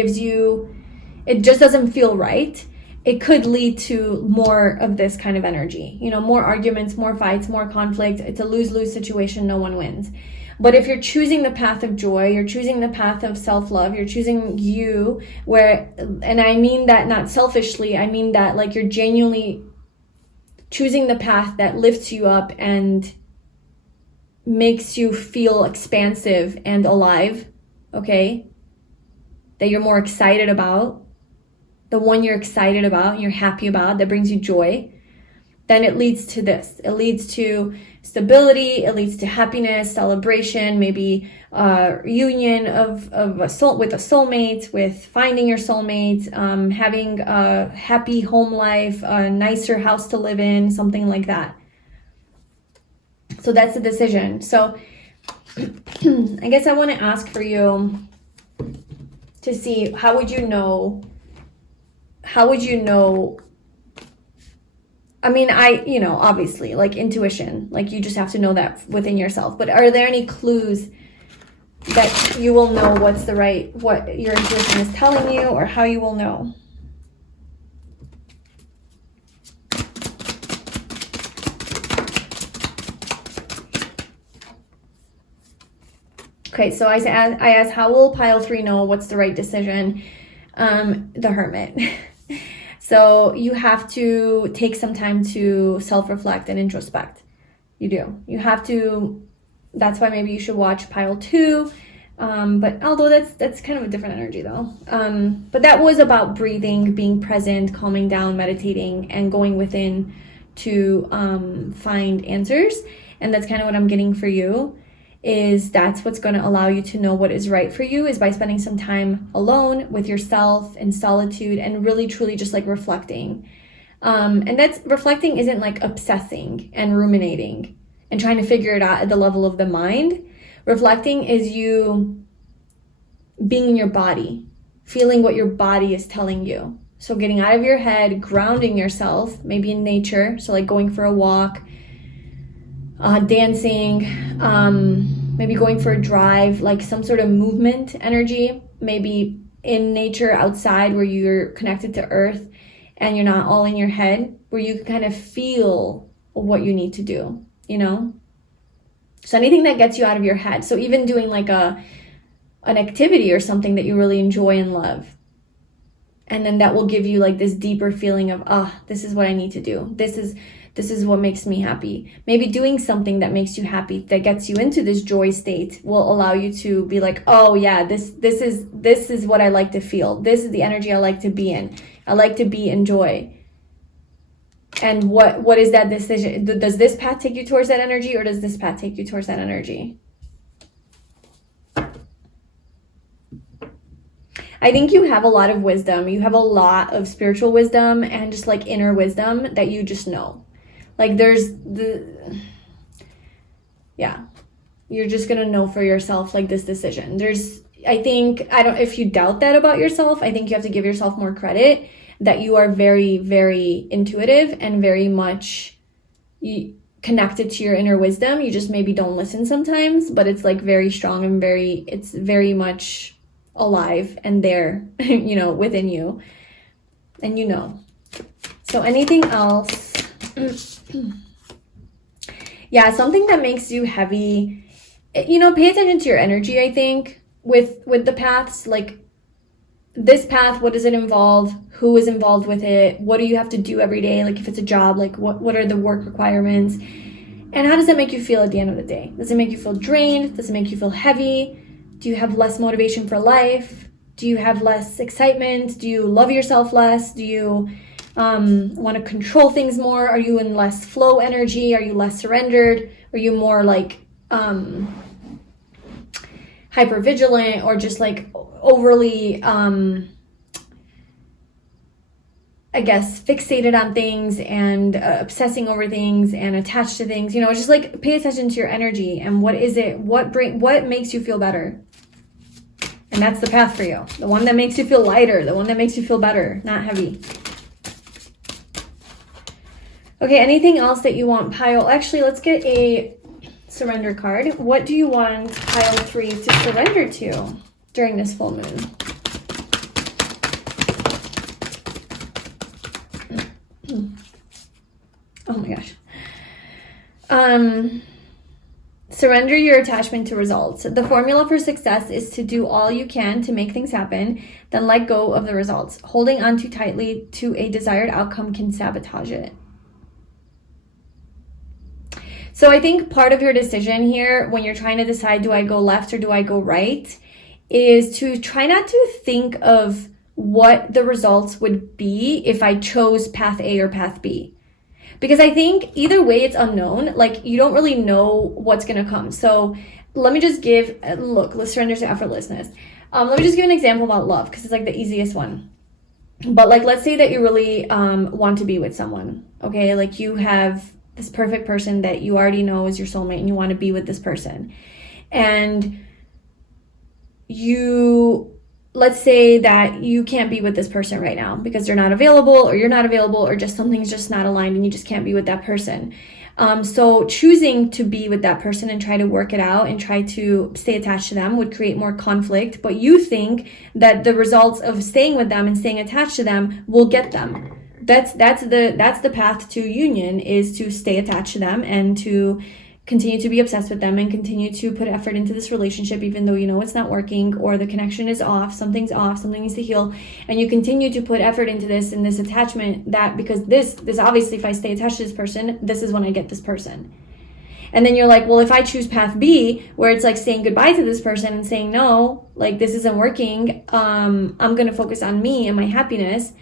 just doesn't feel right, it could lead to more of this kind of energy. You know, more arguments, more fights, more conflict. It's a lose-lose situation, no one wins. But if you're choosing the path of joy, you're choosing the path of self-love, you're choosing you, and I mean that not selfishly, I mean that like you're genuinely choosing the path that lifts you up and makes you feel expansive and alive, okay? That you're more excited about, the one you're excited about, you're happy about, that brings you joy, then it leads to this. It leads to stability, it leads to happiness, celebration, maybe union with a soulmate, with finding your soulmate, having a happy home life, a nicer house to live in, something like that. So that's the decision. So I guess I want to ask for you to see, how would you know, I mean, obviously, like intuition, like you just have to know that within yourself. But are there any clues that you will know what your intuition is telling you, or how you will know? Okay, so I asked, how will pile 3 know what's the right decision? The Hermit. So you have to take some time to self-reflect and introspect. You do. You have to. That's why maybe you should watch pile 2. But although that's kind of a different energy though. But that was about breathing, being present, calming down, meditating, and going within to find answers. And that's kind of what I'm getting for you, is that's what's going to allow you to know what is right for you, is by spending some time alone with yourself in solitude and really truly just like reflecting. And that's reflecting isn't like obsessing and ruminating and trying to figure it out at the level of the mind. Reflecting is you being in your body, feeling what your body is telling you. So getting out of your head, grounding yourself, maybe in nature. So like going for a walk, dancing, maybe going for a drive, like some sort of movement energy, maybe in nature outside where you're connected to earth and you're not all in your head, where you can kind of feel what you need to do, you know? So anything that gets you out of your head. So even doing like an activity or something that you really enjoy and love. And then that will give you like this deeper feeling of, this is what I need to do. This is what makes me happy. Maybe doing something that makes you happy, that gets you into this joy state, will allow you to be like, oh yeah, this is what I like to feel. This is the energy I like to be in. I like to be in joy. And what is that decision? Does this path take you towards that energy, or does this path take you towards that energy? I think you have a lot of wisdom. You have a lot of spiritual wisdom and just like inner wisdom that you just know. Like you're just going to know for yourself like this decision. If you doubt that about yourself, I think you have to give yourself more credit that you are very, very intuitive and very much connected to your inner wisdom. You just maybe don't listen sometimes, but it's like very strong and it's very much alive and there, within you, and so anything else? Yeah, something that makes you heavy, pay attention to your energy. I think with the paths, like this path, what does it involve? Who is involved with it? What do you have to do every day? Like if it's a job, like what are the work requirements, and how does that make you feel at the end of the day? Does it make you feel drained? Does it make you feel heavy? Do you have less motivation for life? Do you have less excitement? Do you love yourself less? Do you want to control things more? Are you in less flow energy? Are you less surrendered? Are you more like hyper vigilant, or just like overly fixated on things and obsessing over things and attached to things? Just like pay attention to your energy and what is it, what makes you feel better. And that's the path for you. The one that makes you feel lighter, the one that makes you feel better, not heavy. Okay, anything else that you want, pile? Actually, let's get a surrender card. What do you want pile 3 to surrender to during this full moon? Oh my gosh. Surrender your attachment to results. The formula for success is to do all you can to make things happen, then let go of the results. Holding on too tightly to a desired outcome can sabotage it. So I think part of your decision here, when you're trying to decide, do I go left or do I go right, is to try not to think of what the results would be if I chose path A or path B. Because I think either way it's unknown. Like you don't really know what's going to come. So let me just give, let's surrender to effortlessness. Let me just give an example about love, because it's like the easiest one. But like, let's say that you really want to be with someone. Okay, like you have this perfect person that you already know is your soulmate and you want to be with this person. And let's say that you can't be with this person right now because they're not available, or you're not available, or just something's just not aligned and you just can't be with that person. So choosing to be with that person and try to work it out and try to stay attached to them would create more conflict. But you think that the results of staying with them and staying attached to them will get them. That's the path to union, is to stay attached to them and to continue to be obsessed with them and continue to put effort into this relationship, even though you know it's not working, or the connection is off, something needs to heal, and you continue to put effort into this and this attachment, that because this obviously, if I stay attached to this person, this is when I get this person. And then you're like, well, if I choose path B, where it's like saying goodbye to this person and saying, no, like this isn't working, I'm going to focus on me and my happiness.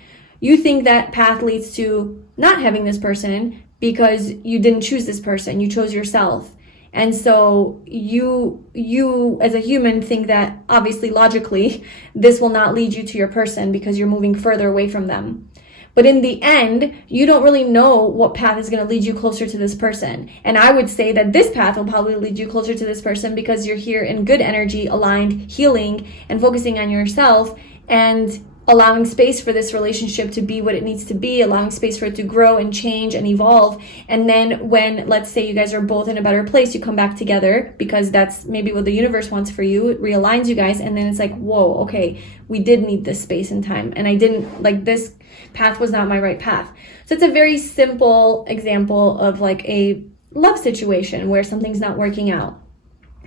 You think that path leads to not having this person because you didn't choose this person, you chose yourself. And so you as a human think that obviously logically this will not lead you to your person because you're moving further away from them. But in the end, you don't really know what path is going to lead you closer to this person. And I would say that this path will probably lead you closer to this person because you're here in good energy, aligned, healing, and focusing on yourself and allowing space for this relationship to be what it needs to be, allowing space for it to grow and change and evolve. And then when, let's say you guys are both in a better place, you come back together because that's maybe what the universe wants for you. It realigns you guys. And then it's like, whoa, okay, we did need this space and time. And I didn't, like, this path was not my right path. So it's a very simple example of like a love situation where something's not working out.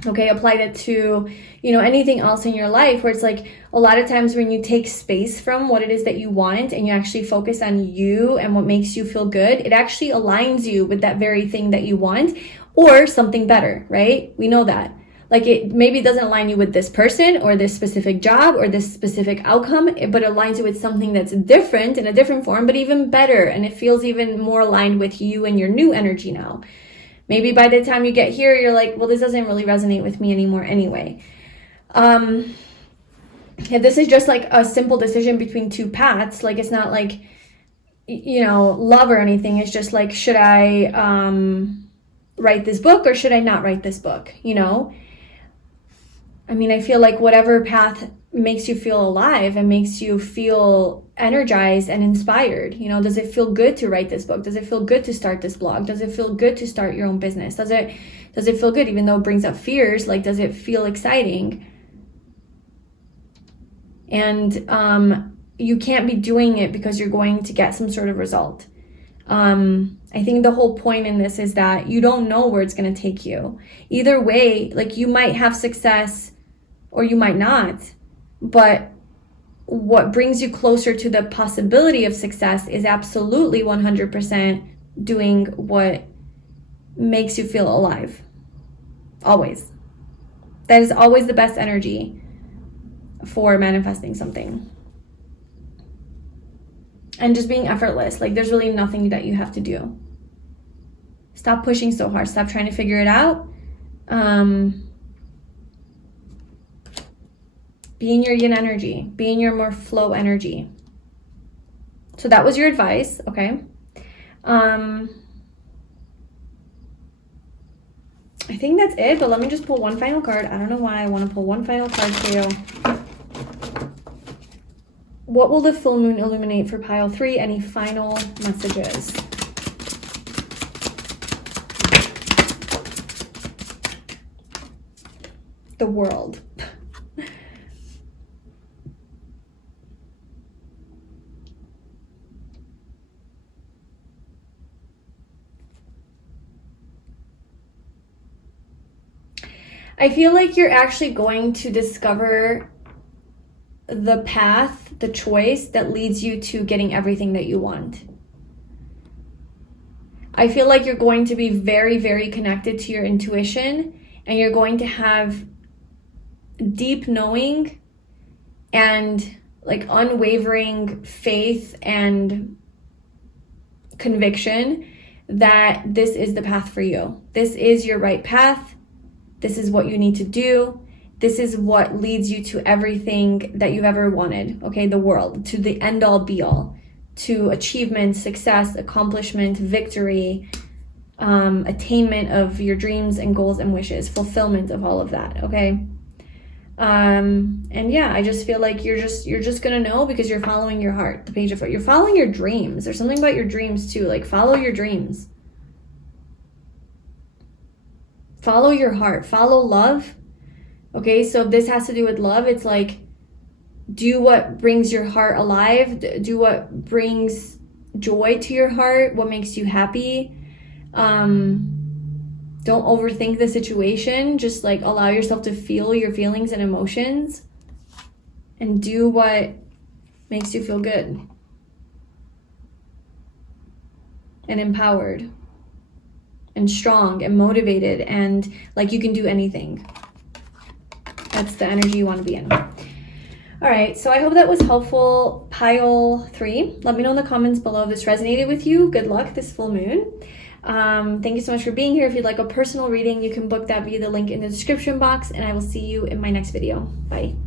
Okay, apply that to, anything else in your life where it's like a lot of times when you take space from what it is that you want and you actually focus on you and what makes you feel good, it actually aligns you with that very thing that you want or something better, right? We know that. Like it maybe doesn't align you with this person or this specific job or this specific outcome, but it aligns you with something that's different in a different form, but even better. And it feels even more aligned with you and your new energy now. Maybe by the time you get here, you're like, well, this doesn't really resonate with me anymore anyway. If this is just like a simple decision between two paths, like it's not like, love or anything. It's just like, should I write this book or should I not write this book? I feel like whatever path makes you feel alive and makes you feel energized and inspired. Does it feel good to write this book? Does it feel good to start this blog? Does it feel good to start your own business? Does it feel good even though it brings up fears? Like, does it feel exciting? And you can't be doing it because you're going to get some sort of result. I think the whole point in this is that you don't know where it's going to take you. Either way, like you might have success or you might not, but what brings you closer to the possibility of success is absolutely 100% doing what makes you feel alive. Always. That is always the best energy for manifesting something. And just being effortless. Like there's really nothing that you have to do. Stop pushing so hard. Stop trying to figure it out. Be in your yin energy. Be in your more flow energy. So that was your advice, okay? I think that's it, but let me just pull one final card. I don't know why I want to pull one final card for you. What will the full moon illuminate for pile 3? Any final messages? The world. I feel like you're actually going to discover the path, the choice that leads you to getting everything that you want. I feel like you're going to be very, very connected to your intuition, and you're going to have deep knowing and like unwavering faith and conviction that this is the path for you. This is your right path. This is what you need to do. This is what leads you to everything that you've ever wanted, okay? The world, to the end all be all, to achievement, success, accomplishment, victory, attainment of your dreams and goals and wishes, fulfillment of all of that, okay? And yeah, I just feel like you're just gonna know because you're following your heart. The page of heart. You're following your dreams. There's something about your dreams too. Like follow your dreams. Follow your heart. Follow love. Okay, so if this has to do with love, it's like do what brings your heart alive. Do what brings joy to your heart. What makes you happy. Don't overthink the situation. Just like allow yourself to feel your feelings and emotions and do what makes you feel good and empowered and strong and motivated and like you can do anything. That's the energy you want to be in. All right, so I hope that was helpful. Pile 3. Let me know in the comments below if this resonated with you. Good luck this full moon. Thank you so much for being here. If you'd like a personal reading, you can book that via the link in the description box, and I will see you in my next video. Bye.